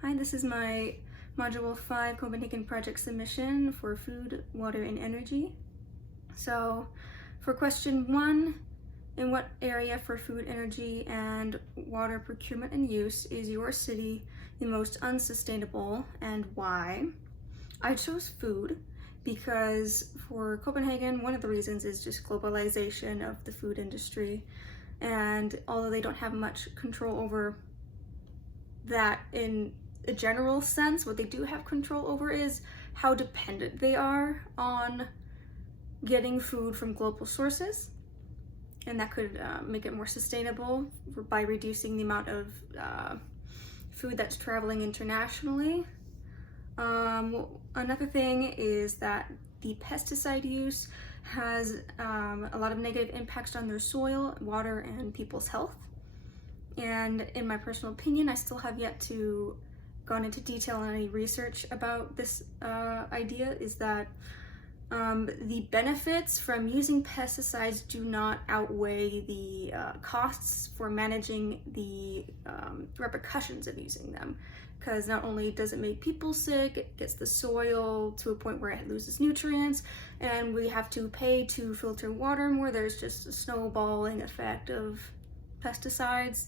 Hi, this is my Module 5 Copenhagen project submission for food, water, and energy. So for question 1, in what area for food, energy, and water procurement and use is your city the most unsustainable and why? I chose food because for Copenhagen, one of the reasons is just globalization of the food industry. And although they don't have much control over that in a general sense, what they do have control over is how dependent they are on getting food from global sources, and that could make it more sustainable by reducing the amount of food that's traveling internationally. Another thing is that the pesticide use has a lot of negative impacts on their soil, water, and people's health. And in my personal opinion, I still have yet to gone into detail on any research about this idea, is that the benefits from using pesticides do not outweigh the costs for managing the repercussions of using them. Because not only does it make people sick, it gets the soil to a point where it loses nutrients, and we have to pay to filter water more. There's just a snowballing effect of pesticides.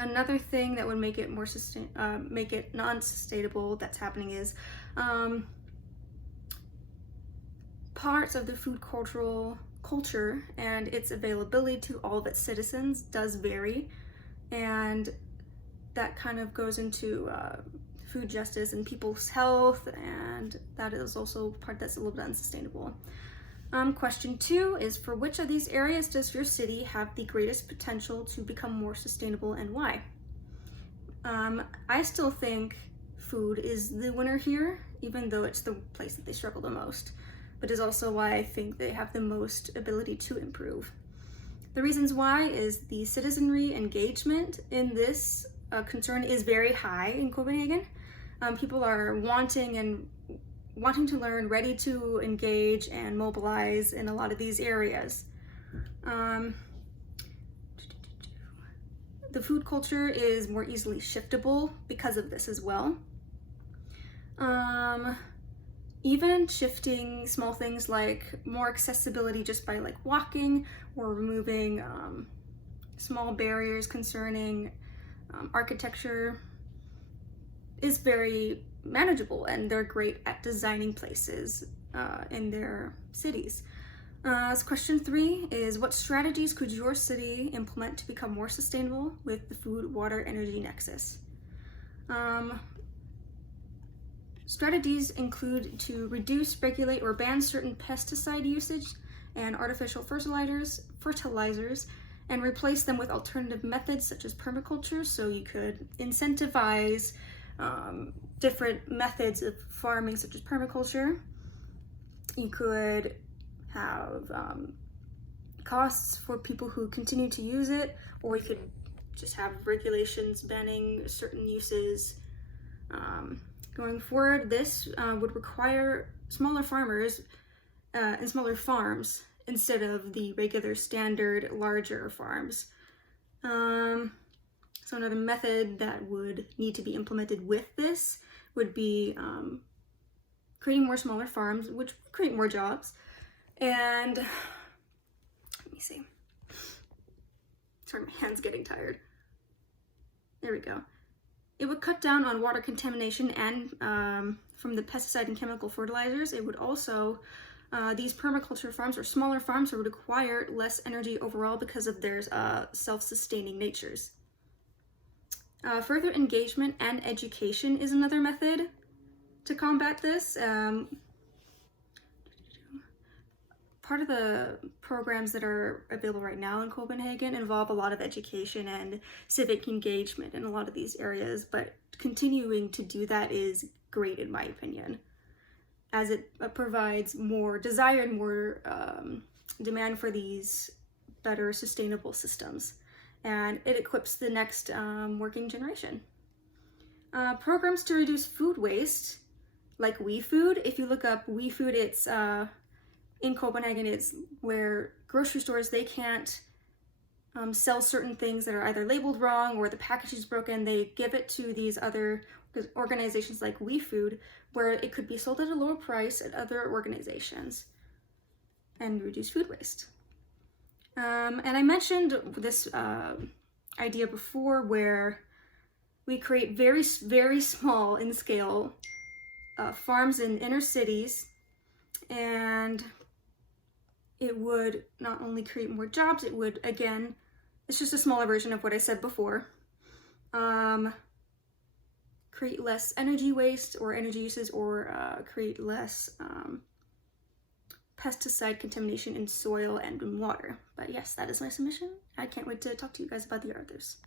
Another thing that would make it more make it non-sustainable that's happening is parts of the food culture and its availability to all of its citizens does vary, and that kind of goes into food justice and people's health, and that is also part that's a little bit unsustainable. Question 2 is, for which of these areas does your city have the greatest potential to become more sustainable and why? I still think food is the winner here, even though it's the place that they struggle the most, but is also why I think they have the most ability to improve. The reasons why is the citizenry engagement in this concern is very high in Copenhagen. People are wanting to learn, ready to engage and mobilize in a lot of these areas. The food culture is more easily shiftable because of this as well. Even shifting small things like more accessibility just by like walking, or removing small barriers concerning architecture is very manageable, and they're great at designing places in their cities. So question 3 is, what strategies could your city implement to become more sustainable with the food, water, energy nexus? Strategies include to reduce, regulate, or ban certain pesticide usage and artificial fertilizers, and replace them with alternative methods such as permaculture. So you could incentivize different methods of farming such as permaculture. You could have costs for people who continue to use it, or you could just have regulations banning certain uses. Going forward, this would require smaller farmers and smaller farms instead of the regular standard larger farms. So another method that would need to be implemented with this would be creating more smaller farms, which would create more jobs. And let me see. Sorry, my hand's getting tired. There we go. It would cut down on water contamination and from the pesticide and chemical fertilizers. It would also, these permaculture farms or smaller farms would require less energy overall because of their self-sustaining natures. Further engagement and education is another method to combat this. Part of the programs that are available right now in Copenhagen involve a lot of education and civic engagement in a lot of these areas, but continuing to do that is great in my opinion, as it provides more desire and more demand for these better sustainable systems, and it equips the next working generation. Programs to reduce food waste, like WeFood. If you look up WeFood, it's in Copenhagen, it's where grocery stores, they can't sell certain things that are either labeled wrong or the package is broken. They give it to these other organizations like WeFood, where it could be sold at a lower price at other organizations and reduce food waste. And I mentioned this idea before, where we create very, very small in scale farms in inner cities, and it would not only create more jobs, it would, again, it's just a smaller version of what I said before, create less energy waste or energy uses, or create less pesticide contamination in soil and in water. But yes, that is my submission. I can't wait to talk to you guys about the others.